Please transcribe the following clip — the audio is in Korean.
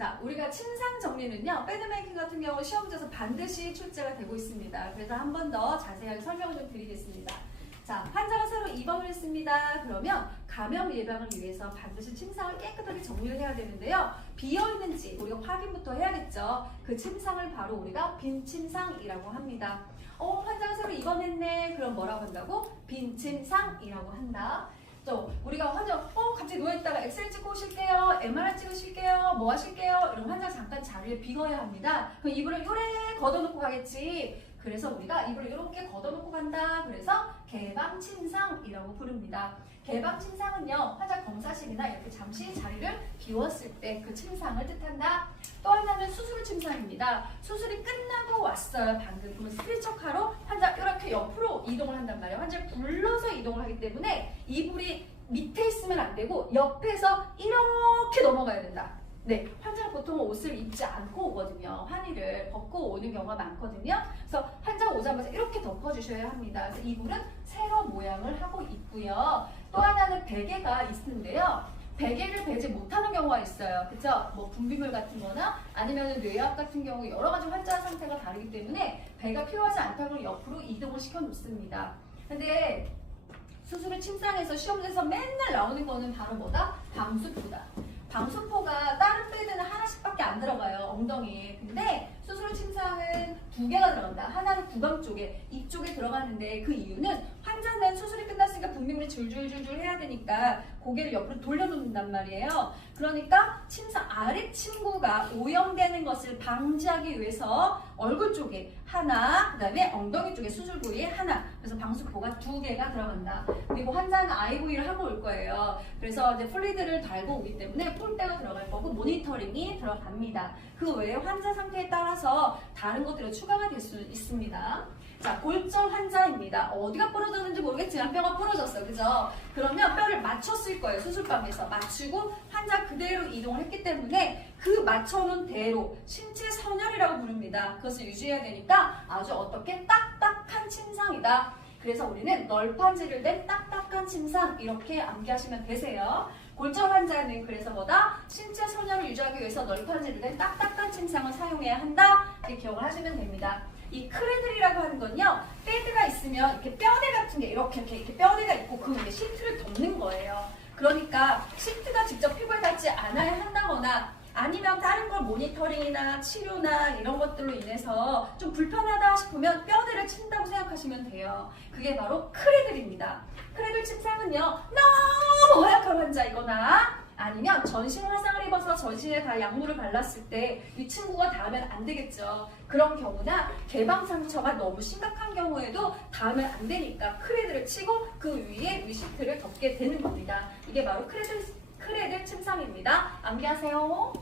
자, 우리가 침상 정리는요, 배드메이킹 같은 경우 시험 문제에서 반드시 출제가 되고 있습니다. 그래서 한 번 더 자세하게 설명을 좀 드리겠습니다. 자, 환자가 새로 입원을 했습니다. 그러면 감염 예방을 위해서 반드시 침상을 깨끗하게 정리를 해야 되는데요. 비어있는지 우리가 확인부터 해야겠죠. 그 침상을 바로 우리가 빈 침상이라고 합니다. 환자가 새로 입원했네. 그럼 뭐라고 한다고? 빈 침상이라고 한다. 또 우리가 환자 갑자기 누워있다가 엑스레이 찍고 오실게요, MRI 찍으실게요, 뭐 하실게요, 이런 환자 잠깐 자리를 비워야 합니다. 그럼 이불을 요래 걷어놓고 가겠지. 그래서 우리가 이불을 이렇게 걷어놓고 간다. 그래서 개방침상이라고 부릅니다. 개방침상은요, 환자 검사실이나 이렇게 잠시 자리를 비웠을 때 그 침상을 뜻한다. 또 하나는 수술침상입니다. 수술이 끝나고 왔어요. 방금. 그러면 스트레처카로 환자 이렇게 옆으로 이동을 한단 말이에요. 환자를 굴러서 이동을 하기 때문에 이불이 밑에 있으면 안 되고 옆에서 이렇게 넘어가야 된다. 네, 환자는 보통 옷을 입지 않고 오거든요. 환의를 벗고 오는 경우가 많거든요. 그래서 환자가 오자마자 이렇게 덮어주셔야 합니다. 그래서 이불은 세로 모양을 하고 있고요. 또 하나는 베개가 있는데요. 베개를 베지 못하는 경우가 있어요. 그쵸? 뭐 분비물 같은 거나 아니면 뇌압 같은 경우 여러 가지 환자 상태가 다르기 때문에 배가 필요하지 않다고 옆으로 이동을 시켜 놓습니다. 근데 수술을 침상에서 시험에서 맨날 나오는 거는 바로 뭐다? 방수포다. 방수포가 다른 베드는 하나씩밖에 안 들어가요. 엉덩이에. 근데 수술 침상은 2개가 들어간다. 하나는 구강 쪽에, 이쪽에 들어가는데 그 이유는 환자는 수술이 끝났으니까 분비물이 줄줄줄줄 해야 되니까 고개를 옆으로 돌려놓는단 말이에요. 그러니까 침상 아래 침구가 오염되는 것을 방지하기 위해서 얼굴 쪽에 하나, 그 다음에 엉덩이 쪽에 수술 부위에 하나. 그래서 방수포가 2개가 들어간다. 그리고 환자는 IV를 하고 올 거예요. 그래서 이제 플리드를 달고 오기 때문에 폴대가 들어갈 거고 모니터링이 들어갑니다. 그 외에 환자 상태에 따라서 다른 것들이 추가가 될 수 있습니다. 자, 골절 환자입니다. 어디가 부러졌는지 모르겠지만 뼈가 부러졌어요. 그죠? 그러면 뼈를 맞췄을 거예요. 수술방에서. 맞추고 환자 그대로 이동을 했기 때문에 그 맞춰놓은 대로 신체 선열이라고 부릅니다. 그것을 유지해야 되니까 아주 어떻게 딱딱한 침상이다. 그래서 우리는 널판지를 댄 딱딱한 침상 이렇게 암기하시면 되세요. 골절 환자는 그래서 뭐다? 신체 선열을 유지하기 위해서 널판지를 댄 딱딱한 침상을 사용해야 한다. 이렇게 기억을 하시면 됩니다. 이 크레들이라고 하는 건요, 베드가 있으면 이렇게 뼈대 같은 게 이렇게 뼈대가 있고 그 위에 시트를 덮는 거예요. 그러니까 시트가 직접 피부에 닿지 않아야 한다거나 아니면 다른 걸 모니터링이나 치료나 이런 것들로 인해서 좀 불편하다 싶으면 뼈대를 친다고 생각하시면 돼요. 그게 바로 크레들입니다. 크레들 침상은요, 너무 허약한 환자이거나 아니면 전신 화상을 입어서 전신에 다 약물을 발랐을 때 이 친구가 닿으면 안 되겠죠. 그런 경우나 개방 상처가 너무 심각한 경우에도 닿으면 안 되니까 크레들을 치고 그 위에 위시트를 덮게 되는 겁니다. 이게 바로 크레들 침상입니다. 암기하세요.